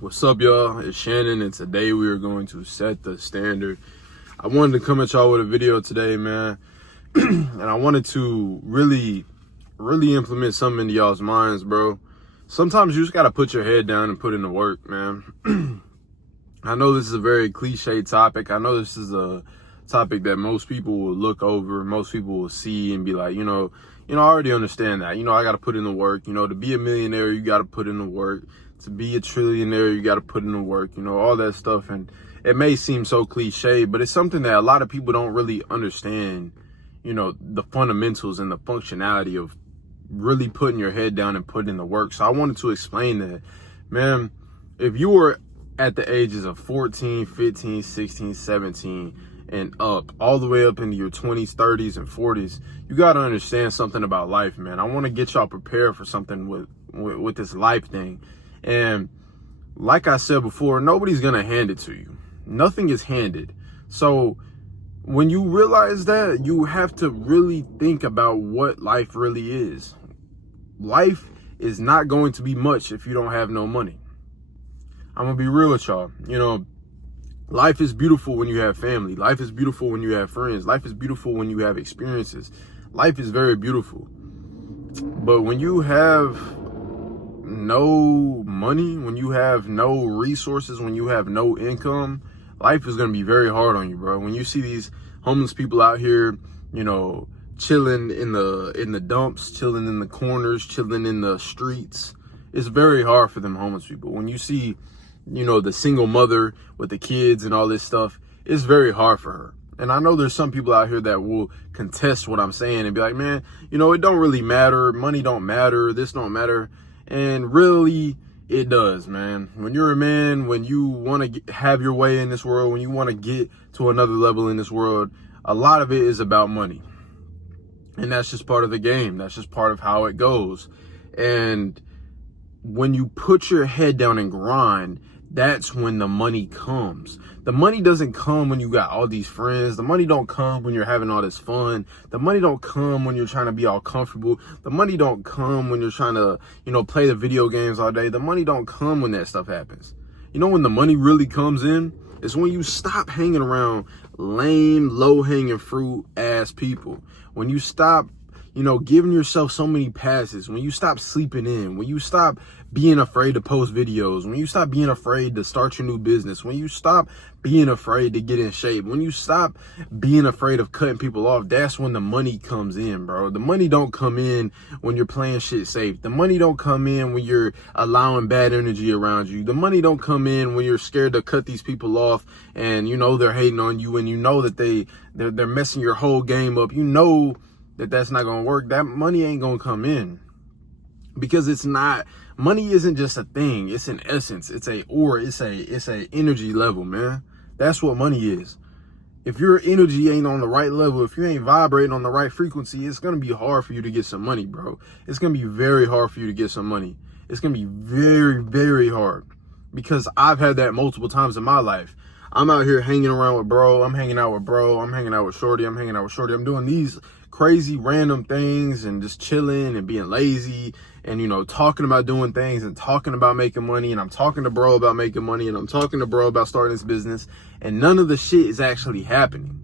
What's up, y'all? It's Shannon, and today we are going to set the standard. I wanted to come at y'all with a video today, man, and I wanted to really implement something into y'all's minds, bro. Sometimes you just gotta put your head down and put in the work, man. I know this is a very cliche topic. I know this is a topic that most people will look over, most people will see and be like, I already understand that. I gotta put in the work. To be a millionaire, you gotta put in the work. To be a trillionaire, you gotta put in the work, all that stuff. And it may seem so cliche, but it's something that a lot of people don't really understand, the fundamentals and the functionality of really putting your head down and putting in the work. So I wanted to explain that, man. If you were at the ages of 14, 15, 16, 17, and up, all the way up into your 20s, 30s, and 40s, you got to understand something about life, man. I want to get y'all prepared for something with this life thing. And like I said before, nobody's going to hand it to you. Nothing is handed. So when you realize that, you have to really think about what life really is. Life is not going to be much if you don't have no money. I'm going to be real with y'all. Life is beautiful when you have family. Life is beautiful when you have friends. Life is beautiful when you have experiences. Life is very beautiful. But when you have no money, when you have no resources, when you have no income, life is going to be very hard on you, bro. When you see these homeless people out here, chilling in the dumps, chilling in the corners, chilling in the streets, it's very hard for them homeless people. When you see the single mother with the kids and all this stuff, it's very hard for her. And I know there's some people out here that will contest what I'm saying and be like, man, it don't really matter. Money don't matter. This don't matter. And really, it does, man. When you're a man, when you want to have your way in this world, when you want to get to another level in this world, a lot of it is about money. And that's just part of the game. That's just part of how it goes. And when you put your head down and grind, that's when the money comes. The money doesn't come when you got all these friends. The money don't come when you're having all this fun. The money don't come when you're trying to be all comfortable. The money don't come when you're trying to, play the video games all day. The money don't come when that stuff happens. When the money really comes in, it's when you stop hanging around lame, low-hanging fruit ass people. When you stop giving yourself so many passes, when you stop sleeping in, when you stop being afraid to post videos, when you stop being afraid to start your new business, when you stop being afraid to get in shape, when you stop being afraid of cutting people off, that's when the money comes in, bro. The money don't come in when you're playing shit safe. The money don't come in when you're allowing bad energy around you. The money don't come in when you're scared to cut these people off and they're hating on you and that they're messing your whole game up. That's not gonna work. That money ain't gonna come in because it's not. Money isn't just a thing. It's an essence. It's a energy level, man. That's what money is. If your energy ain't on the right level, if you ain't vibrating on the right frequency, it's gonna be hard for you to get some money, bro. It's gonna be very hard for you to get some money. It's gonna be very, very hard because I've had that multiple times in my life. I'm out here hanging around with bro. I'm hanging out with bro. I'm hanging out with shorty. I'm hanging out with shorty. I'm doing these crazy random things and just chilling and being lazy and talking about doing things and talking about making money, and I'm talking to bro about making money, and I'm talking to bro about starting this business, and none of the shit is actually happening.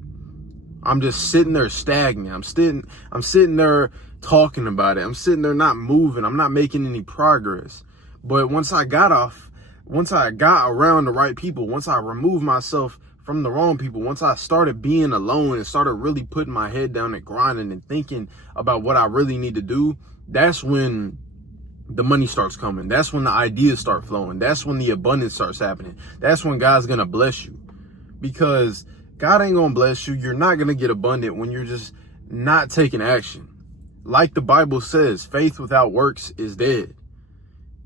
I'm just sitting there stagnant. I'm sitting there talking about it. I'm sitting there not moving. I'm not making any progress. But once I got around the right people, once I removed myself from the wrong people, once I started being alone and started really putting my head down and grinding and thinking about what I really need to do, that's when the money starts coming. That's when the ideas start flowing. That's when the abundance starts happening. That's when God's gonna bless you, because God ain't gonna bless you. You're not gonna get abundant when you're just not taking action. Like the Bible says, faith without works is dead.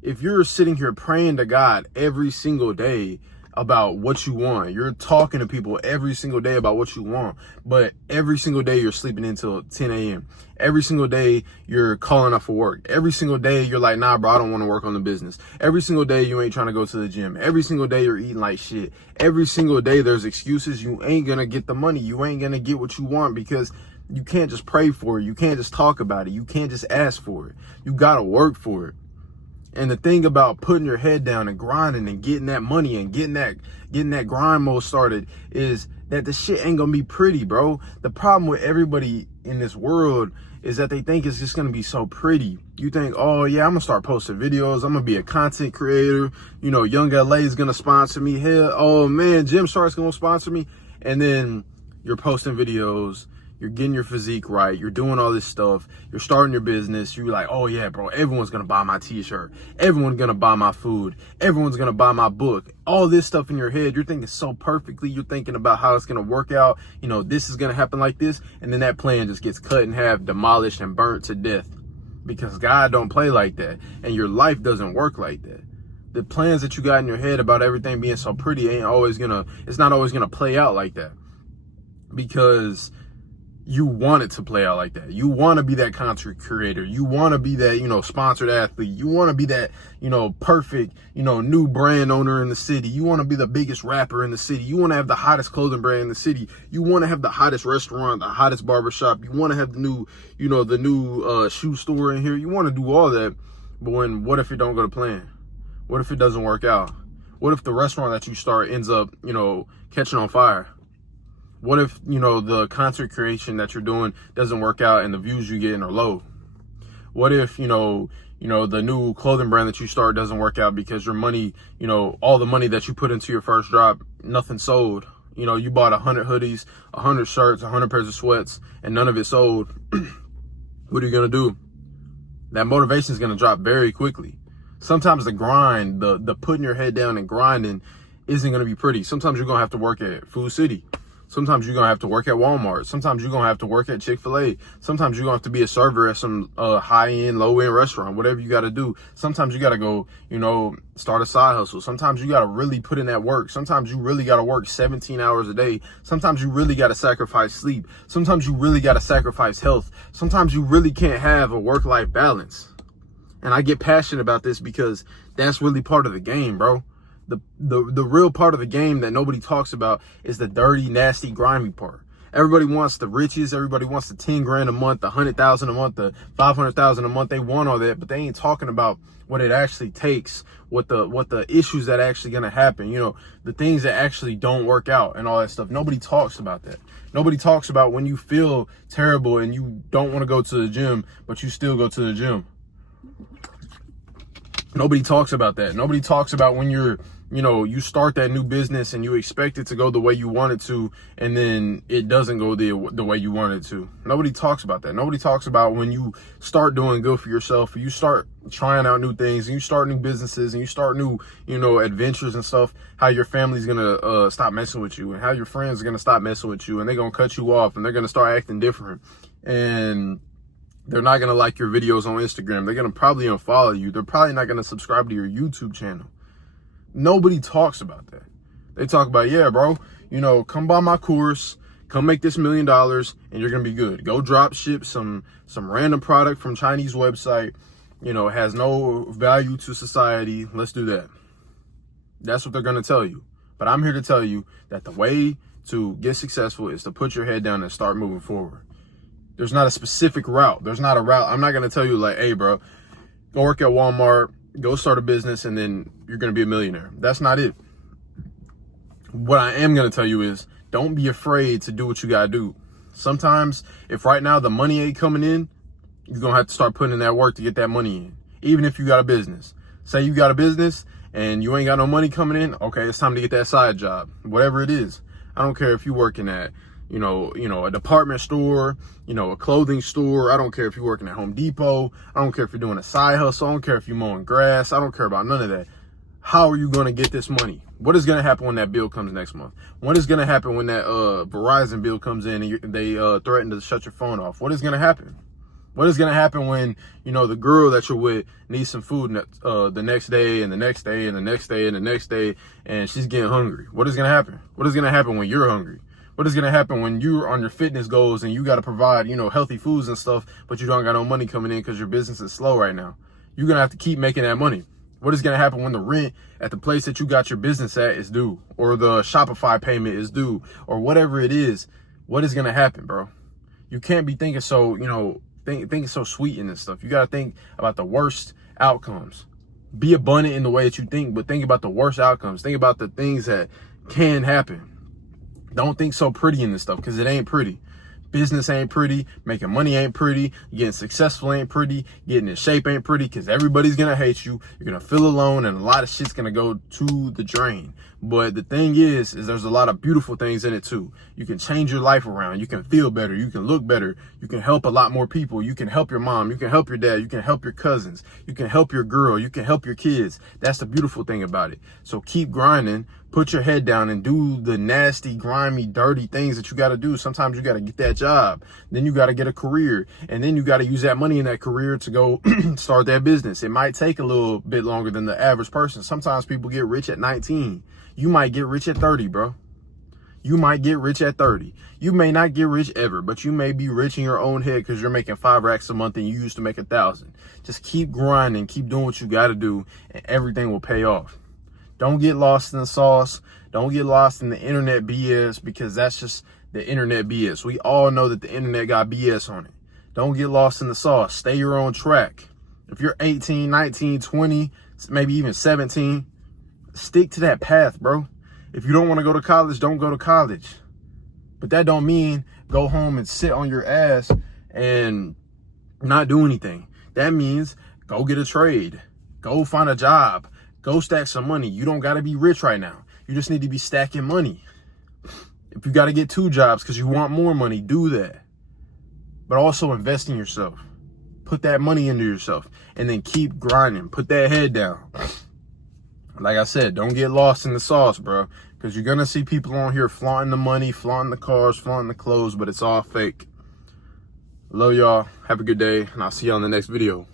If you're sitting here praying to God every single day about what you want, you're talking to people every single day about what you want, but every single day you're sleeping until 10 a.m. Every single day you're calling off for work. Every single day you're like, nah, bro, I don't want to work on the business. Every single day you ain't trying to go to the gym. Every single day you're eating like shit. Every single day there's excuses. You ain't gonna get the money. You ain't gonna get what you want because you can't just pray for it. You can't just talk about it. You can't just ask for it. You gotta work for it. And the thing about putting your head down and grinding and getting that money and getting that grind mode started is that the shit ain't gonna be pretty, bro. The problem with everybody in this world is that they think it's just gonna be so pretty. You think, oh yeah, I'm gonna start posting videos, I'm gonna be a content creator, you know, Young LA is gonna sponsor me. Hell, oh man, Gymshark's gonna sponsor me. And then you're posting videos, you're getting your physique right, you're doing all this stuff, you're starting your business, you're like, oh yeah, bro, everyone's gonna buy my t-shirt, everyone's gonna buy my food, everyone's gonna buy my book. All this stuff in your head, you're thinking so perfectly, you're thinking about how it's gonna work out, you know, this is gonna happen like this, and then that plan just gets cut in half, demolished, and burnt to death. Because God don't play like that, and your life doesn't work like that. The plans that you got in your head about everything being so pretty it's not always gonna play out like that. Because you want it to play out like that. You want to be that content creator. You want to be that, you know, sponsored athlete. You want to be that, you know, perfect, you know, new brand owner in the city. You want to be the biggest rapper in the city. You want to have the hottest clothing brand in the city. You want to have the hottest restaurant, the hottest barbershop. You want to have the new, you know, the new shoe store in here. You want to do all that. But what if it don't go to plan? What if it doesn't work out? What if the restaurant that you start ends up, you know, catching on fire? What if, you know, the content creation that you're doing doesn't work out and the views you get are low? What if, you know, the new clothing brand that you start doesn't work out because your money, you know, all the money that you put into your first drop, nothing sold. You know, you bought 100 hoodies, 100 shirts, 100 pairs of sweats, and none of it sold. What are you going to do? That motivation is going to drop very quickly. Sometimes the grind, the putting your head down and grinding isn't going to be pretty. Sometimes you're going to have to work at Food City. Sometimes you're going to have to work at Walmart. Sometimes you're going to have to work at Chick-fil-A. Sometimes you're going to have to be a server at some high-end, low-end restaurant, whatever you got to do. Sometimes you got to go, you know, start a side hustle. Sometimes you got to really put in that work. Sometimes you really got to work 17 hours a day. Sometimes you really got to sacrifice sleep. Sometimes you really got to sacrifice health. Sometimes you really can't have a work-life balance. And I get passionate about this because that's really part of the game, bro. The real part of the game that nobody talks about is the dirty, nasty, grimy part. Everybody wants the riches. Everybody wants the 10 grand a month, the 100,000 a month, the 500,000 a month. They want all that, but they ain't talking about what it actually takes, what the issues that actually gonna happen. You know, the things that actually don't work out and all that stuff. Nobody talks about that. Nobody talks about when you feel terrible and you don't want to go to the gym, but you still go to the gym. Nobody talks about that. Nobody talks about when you start that new business and you expect it to go the way you want it to, and then it doesn't go the way you want it to. Nobody talks about that. Nobody talks about when you start doing good for yourself, or you start trying out new things, and you start new businesses, and you start new, you know, adventures and stuff, how your family's gonna stop messing with you, and how your friends are gonna stop messing with you, and they're gonna cut you off, and they're gonna start acting different. And they're not going to like your videos on Instagram. They're going to probably unfollow you. They're probably not going to subscribe to your YouTube channel. Nobody talks about that. They talk about, yeah, bro, you know, come buy my course, come make this $1 million, and you're going to be good. Go drop ship some random product from Chinese website, you know, has no value to society. Let's do that. That's what they're going to tell you. But I'm here to tell you that the way to get successful is to put your head down and start moving forward. There's not a specific route. There's not a route. I'm not going to tell you like, hey, bro, go work at Walmart, go start a business, and then you're going to be a millionaire. That's not it. What I am going to tell you is don't be afraid to do what you got to do. Sometimes if right now the money ain't coming in, you're going to have to start putting in that work to get that money in. Even if you got a business. Say you got a business and you ain't got no money coming in. Okay, it's time to get that side job, whatever it is. I don't care if you're working at, you know, a department store, you know, a clothing store. I don't care if you're working at Home Depot. I don't care if you're doing a side hustle. I don't care if you're mowing grass. I don't care about none of that. How are you going to get this money? What is going to happen when that bill comes next month? What is going to happen when that Verizon bill comes in and they threaten to shut your phone off? What is going to happen? What is going to happen when, you know, the girl that you're with needs some food the next day and the next day and the next day and the next day, and she's getting hungry? What is going to happen? What is going to happen when you're hungry? What is going to happen when you're on your fitness goals and you got to provide, you know, healthy foods and stuff, but you don't got no money coming in because your business is slow right now? You're going to have to keep making that money. What is going to happen when the rent at the place that you got your business at is due, or the Shopify payment is due, or whatever it is? What is going to happen, bro? You can't be thinking so, you know, thinking so sweet in this stuff. You got to think about the worst outcomes. Be abundant in the way that you think, but think about the worst outcomes. Think about the things that can happen. Don't think so pretty in this stuff, because it ain't pretty. Business ain't pretty, making money ain't pretty, getting successful ain't pretty, getting in shape ain't pretty, because everybody's gonna hate you. You're gonna feel alone, and a lot of shit's gonna go to the drain. But the thing is there's a lot of beautiful things in it too. You can change your life around. You can feel better. You can look better. You can help a lot more people. You can help your mom. You can help your dad. You can help your cousins. You can help your girl. You can help your kids. That's the beautiful thing about it. So keep grinding. Put your head down and do the nasty, grimy, dirty things that you got to do. Sometimes you got to get that job. Then you got to get a career. And then you got to use that money in that career to go start that business. It might take a little bit longer than the average person. Sometimes people get rich at 19. You might get rich at 30, bro. You might get rich at 30. You may not get rich ever, but you may be rich in your own head because you're making 5 racks a month and you used to make 1,000. Just keep grinding, keep doing what you got to do, and everything will pay off. Don't get lost in the sauce. Don't get lost in the internet BS, because that's just the internet BS. We all know that the internet got BS on it. Don't get lost in the sauce. Stay your own track. If you're 18, 19, 20, maybe even 17, stick to that path, bro. If you don't want to go to college, don't go to college. But that don't mean go home and sit on your ass and not do anything. That means go get a trade. Go find a job. Go stack some money. You don't got to be rich right now. You just need to be stacking money. If you got to get 2 jobs because you want more money, do that. But also invest in yourself. Put that money into yourself and then keep grinding. Put that head down. Like I said, don't get lost in the sauce, bro, because you're going to see people on here flaunting the money, flaunting the cars, flaunting the clothes, but it's all fake. Love y'all. Have a good day, and I'll see you on the next video.